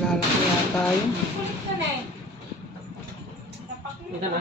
Ko yata yun. Ka na eh. Ito na.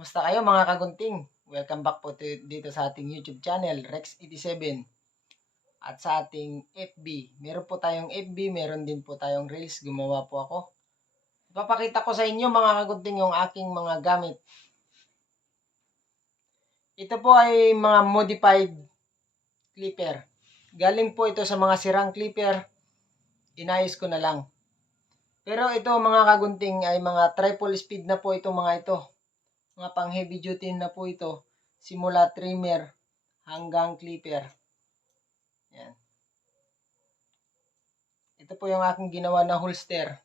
Kumusta kayo mga kagunting? Welcome back po to- dito sa ating YouTube channel, Rex87. At sa ating FB. Meron po tayong FB, meron din po tayong Reels. Gumawa po ako. Ipapakita ko sa inyo mga kagunting yung aking mga gamit. Ito po ay mga modified clipper. Galing po ito sa mga sirang clipper. Inayos ko na lang. Pero ito mga kagunting ay mga triple speed na po itong mga ito mga pang heavy duty na po ito. Simula trimmer hanggang clipper. Yan. Ito po yung aking ginawa na holster.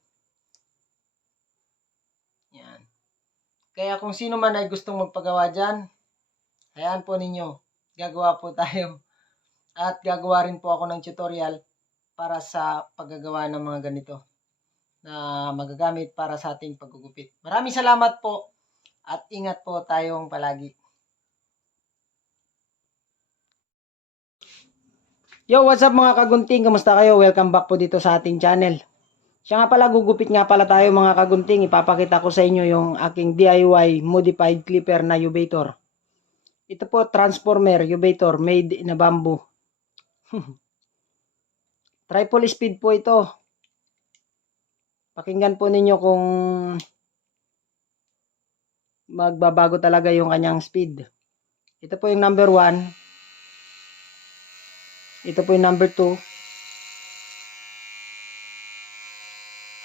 Yan. Kaya kung sino man ay gustong magpagawa dyan hayaan po ninyo. Gagawa po tayo. At gagawa rin po ako ng tutorial para sa paggagawa ng mga ganito na magagamit para sa ating paggugupit. Maraming salamat po at ingat po tayong palagi. Yo, what's up mga kagunting? Kamusta kayo? Welcome back po dito sa ating channel. Siya nga pala, gugupit nga pala tayo mga kagunting. Ipapakita ko sa inyo yung aking DIY modified clipper na ubator. Ito po, transformer ubator made in a bamboo. Triple speed po ito. Pakinggan po ninyo kung magbabago talaga yung kanyang speed. Ito po yung number 1. Ito po yung number 2.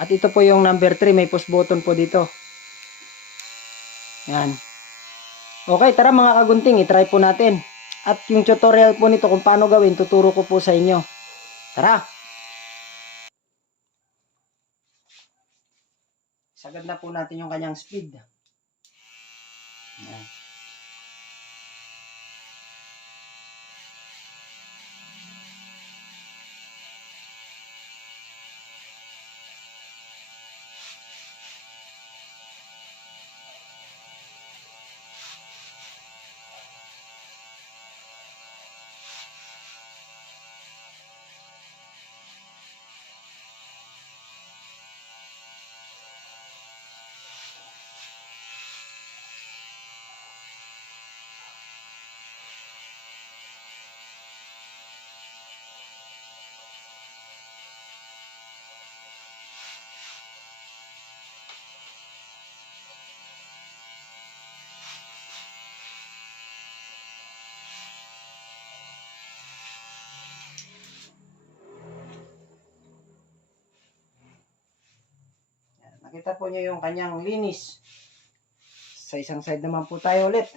At ito po yung number 3. May push button po dito. Yan. Okay, tara mga kagunting. I-try po natin. At yung tutorial po nito kung paano gawin, tuturo ko po sa inyo. Tara! Sagad na po natin yung kanyang speed. Yan. Nakita po niyo yung kanyang linis. Sa isang side naman po tayo ulit.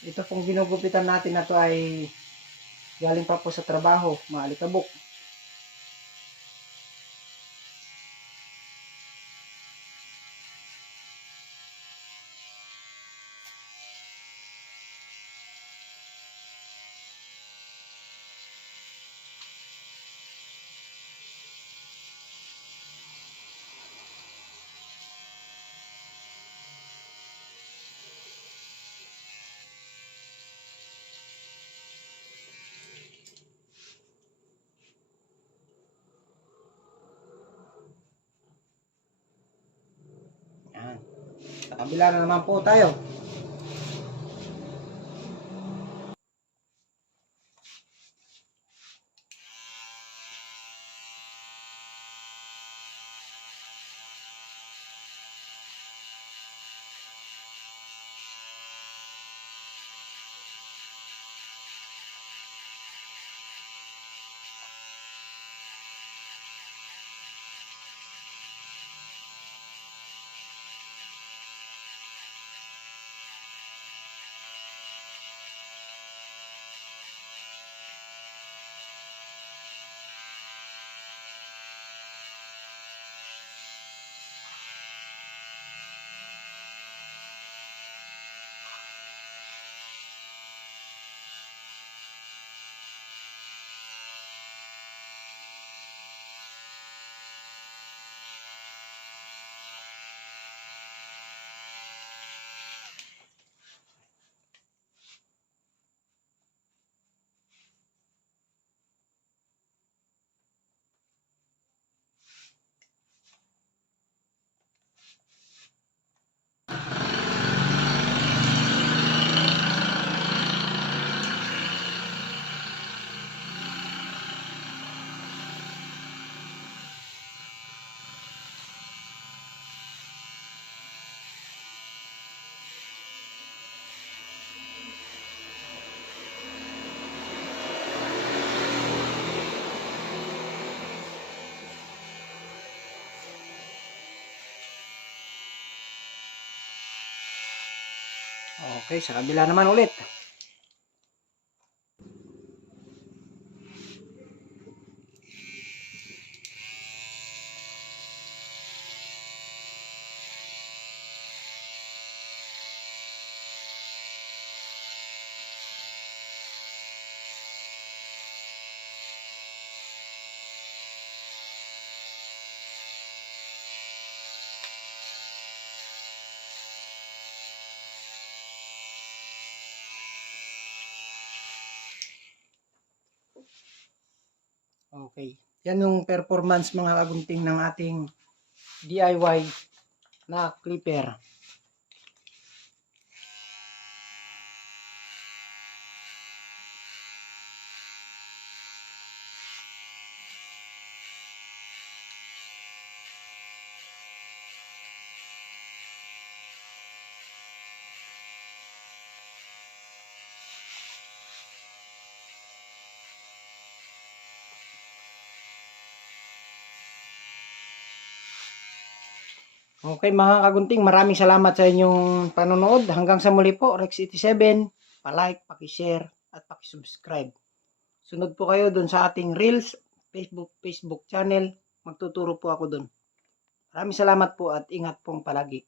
ito pong ginugupitan natin na to ay galing pa po sa trabaho, maalikabok. Kabila na naman po tayo. Okay, sa kabila naman ulit. Okay. Yan yung performance mga kagunting ng ating DIY na clipper. Okay mga kagunting, maraming salamat sa inyong panonood. Hanggang sa muli po, Rex87, pa-like, paki-share, at paki-subscribe. Sunod po kayo dun sa ating Reels, Facebook, Facebook channel. Magtuturo po ako dun. Maraming salamat po at ingat pong palagi.